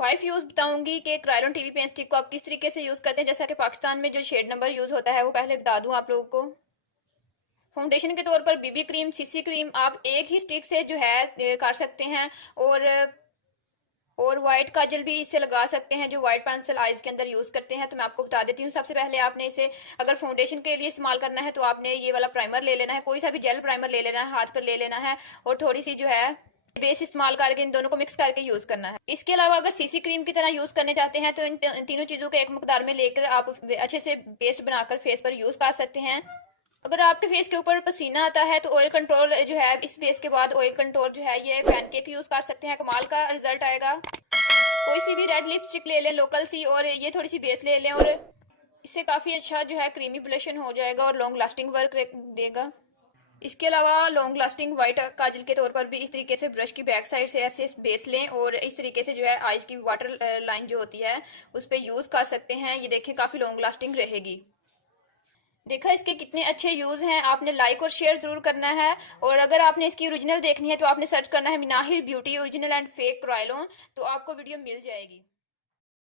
5 use बताऊंगी कि crayon TV pen stick को आप किस तरीके से यूज़ करते हैं। जैसा कि पाकिस्तान में जो शेड नंबर यूज़ होता है वो पहले बता दूं आप लोगों को। फाउंडेशन के तौर पर बीबी क्रीम, सीसी क्रीम आप एक ही स्टिक से जो है कर सकते हैं। और वाइट काजल भी इससे लगा सकते हैं, जो वाइट पेंसिल आईज के अंदर यूज़ करते हैं। तो मैं आपको बता देती हूँ। सबसे पहले आपने इसे अगर फाउंडेशन के लिए इस्तेमाल करना है तो आपने ये वाला प्राइमर ले लेना है, कोई सा भी जेल प्राइमर ले लेना है, हाथ पर ले लेना है और थोड़ी सी जो है बेस इस्तेमाल करके इन दोनों को मिक्स करके यूज करना है। इसके अलावा अगर सीसी क्रीम की तरह यूज करने चाहते हैं तो इन तीनों चीजों को एक मकदार में लेकर आप अच्छे से पेस्ट बनाकर फेस पर यूज कर सकते हैं। अगर आपके फेस के ऊपर पसीना आता है तो ऑयल कंट्रोल जो है, इस फेस के बाद ऑयल कंट्रोल जो है ये पैनकेक यूज कर सकते हैं, कमाल का रिजल्ट आएगा। कोई सी भी रेड लिपस्टिक ले लें लोकल सी, और ये थोड़ी सी बेस ले लें और इससे काफ़ी अच्छा जो है क्रीमी ब्लशन हो जाएगा और लॉन्ग लास्टिंग वर्क देगा। इसके अलावा लॉन्ग लास्टिंग वाइट काजल के तौर पर भी इस तरीके से ब्रश की बैक साइड से ऐसे बेस लें और इस तरीके से जो है आईज की वाटर लाइन जो होती है उस पर यूज़ कर सकते हैं। ये देखें काफ़ी लॉन्ग लास्टिंग रहेगी। देखा इसके कितने अच्छे यूज़ हैं। आपने लाइक और शेयर ज़रूर करना है। और अगर आपने इसकी ओरिजिनल देखनी है तो आपने सर्च करना है Minahir beauty original and fake crayon, तो आपको वीडियो मिल जाएगी।